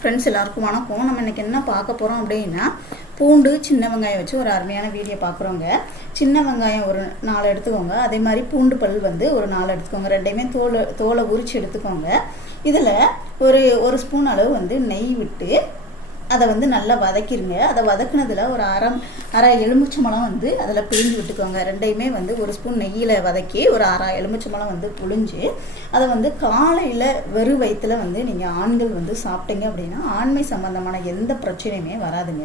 Friends எல்லாருக்கும் வணக்கம். நம்ம இன்னைக்கு என்ன பார்க்க போகிறோம் அப்படின்னா, பூண்டு சின்ன வெங்காயம் வச்சு ஒரு அருமையான வீடியோ பார்க்குறோங்க. சின்ன வெங்காயம் ஒரு 4 எடுத்துக்கோங்க. அதே மாதிரி பூண்டு பல் வந்து ஒரு 4 எடுத்துக்கோங்க. ரெண்டையுமே தோலை உரிச்சு எடுத்துக்கோங்க. இதில் ஒரு ஸ்பூன் அளவு வந்து நெய் விட்டு அதை வந்து நல்லா வதக்கிடுங்க. அதை வதக்குனதில் ஒரு அரை எலுமிச்சம்பழம் வந்து அதில் பிழிஞ்சு விட்டுக்கோங்க. ரெண்டையுமே வந்து ஒரு ஸ்பூன் நெய்யில் வதக்கி ஒரு அரை எலுமிச்சம்பழம் வந்து புழிஞ்சு அதை வந்து காலையில் வெறும் வயிற்றில் வந்து நீங்கள் ஆண்கள் வந்து சாப்பிட்டீங்க அப்படின்னா ஆண்மை சம்பந்தமான எந்த பிரச்சனையுமே வராதுங்க.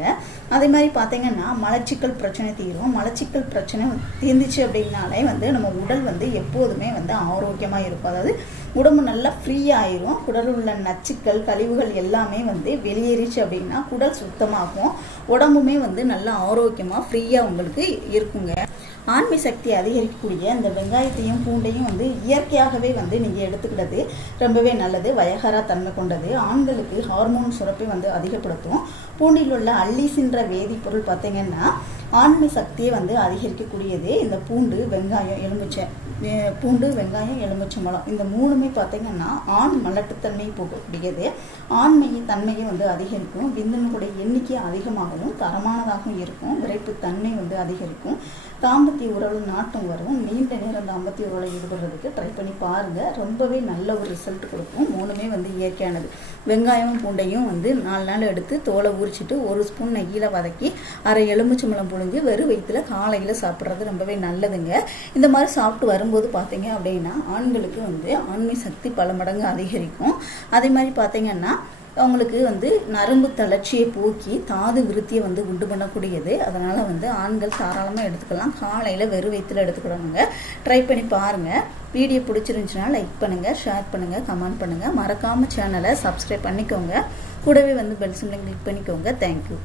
அதே மாதிரி பார்த்தீங்கன்னா மலச்சிக்கல் பிரச்சனை தீரும். மலச்சிக்கல் பிரச்சனை தீர்ந்துச்சு அப்படின்னாலே வந்து நம்ம உடல் வந்து எப்போதுமே வந்து ஆரோக்கியமாக இருக்கும். அதாவது உடம்பு நல்லா ஃப்ரீயாயிரும். குடலில் உள்ள நச்சுக்கள் கழிவுகள் எல்லாமே வந்து வெளியேறிச்சு அப்படின்னா குடல் சுத்தமாகும். உடம்புமே வந்து நல்லா ஆரோக்கியமாக ஃப்ரீயாக உங்களுக்கு இருக்குங்க. ஆண்மை சக்தி அதிகரிக்கக்கூடிய இந்த வெங்காயத்தையும் பூண்டையும் வந்து இயற்கையாகவே வந்து நீங்கள் எடுத்துக்கிட்டது ரொம்பவே நல்லது. வயகாரா தன்மை கொண்டது. ஆண்களுக்கு ஹார்மோன் சுரப்பை வந்து அதிகப்படுத்தும். பூண்டில் உள்ள அல்லீசின்ற வேதிப்பொருள் பார்த்தீங்கன்னா ஆண்மை சக்தியை வந்து அதிகரிக்கக்கூடியது. இந்த பூண்டு வெங்காயம் எலுமிச்சம்பழம் இந்த மூணுமே பார்த்தீங்கன்னா ஆண் மலட்டுத்தன்மை போகக்கூடியது. ஆண்மையின் தன்மையை வந்து அதிகரிக்கும். விந்தணுடைய எண்ணிக்கை அதிகமாகவும் தரமானதாகவும் இருக்கும். விரைப்பு தன்மை வந்து அதிகரிக்கும். தாம்பத்திய உறவு நாட்டம் வரும். நீண்ட நேரம் தாம்பத்திய உறவை ஈடுபடுறதுக்கு ட்ரை பண்ணி பாருங்கள். ரொம்பவே நல்ல ஒரு ரிசல்ட் கொடுக்கும். மூணுமே வந்து இயற்கையானது. வெங்காயமும் பூண்டையும் வந்து 4 நாள் எடுத்து தோலை உரிச்சிட்டு ஒரு ஸ்பூன் நெய்யில் வதக்கி அரை எலுமிச்சம்பழம் புழிஞ்சு வெறும் வயிற்றில் காலையில் சாப்பிட்றது ரொம்பவே நல்லதுங்க. இந்த மாதிரி சாப்பிட்டு வரும்போது பார்த்தீங்க அப்படின்னா ஆண்களுக்கு வந்து ஆண்மை சக்தி பல மடங்கு அதிகரிக்கும். அதே மாதிரி பார்த்தீங்கன்னா அவங்களுக்கு வந்து நரம்பு தளர்ச்சியை போக்கி தாது விருத்தியை வந்து உண்டு பண்ணக்கூடியது. அதனால் வந்து ஆண்கள் தாராளமாக எடுத்துக்கலாம். காலையில் வெறும் வயிற்றில் எடுத்துக்கிடணுங்க. ட்ரை பண்ணி பாருங்கள். வீடியோ பிடிச்சிருந்துச்சுன்னா லைக் பண்ணுங்கள், ஷேர் பண்ணுங்கள், கமெண்ட் பண்ணுங்கள். மறக்காமல் சேனலை சப்ஸ்கிரைப் பண்ணிக்கோங்க. கூடவே வந்து பெல் சிம்லை கிளிக் பண்ணிக்கோங்க. தேங்க்யூ.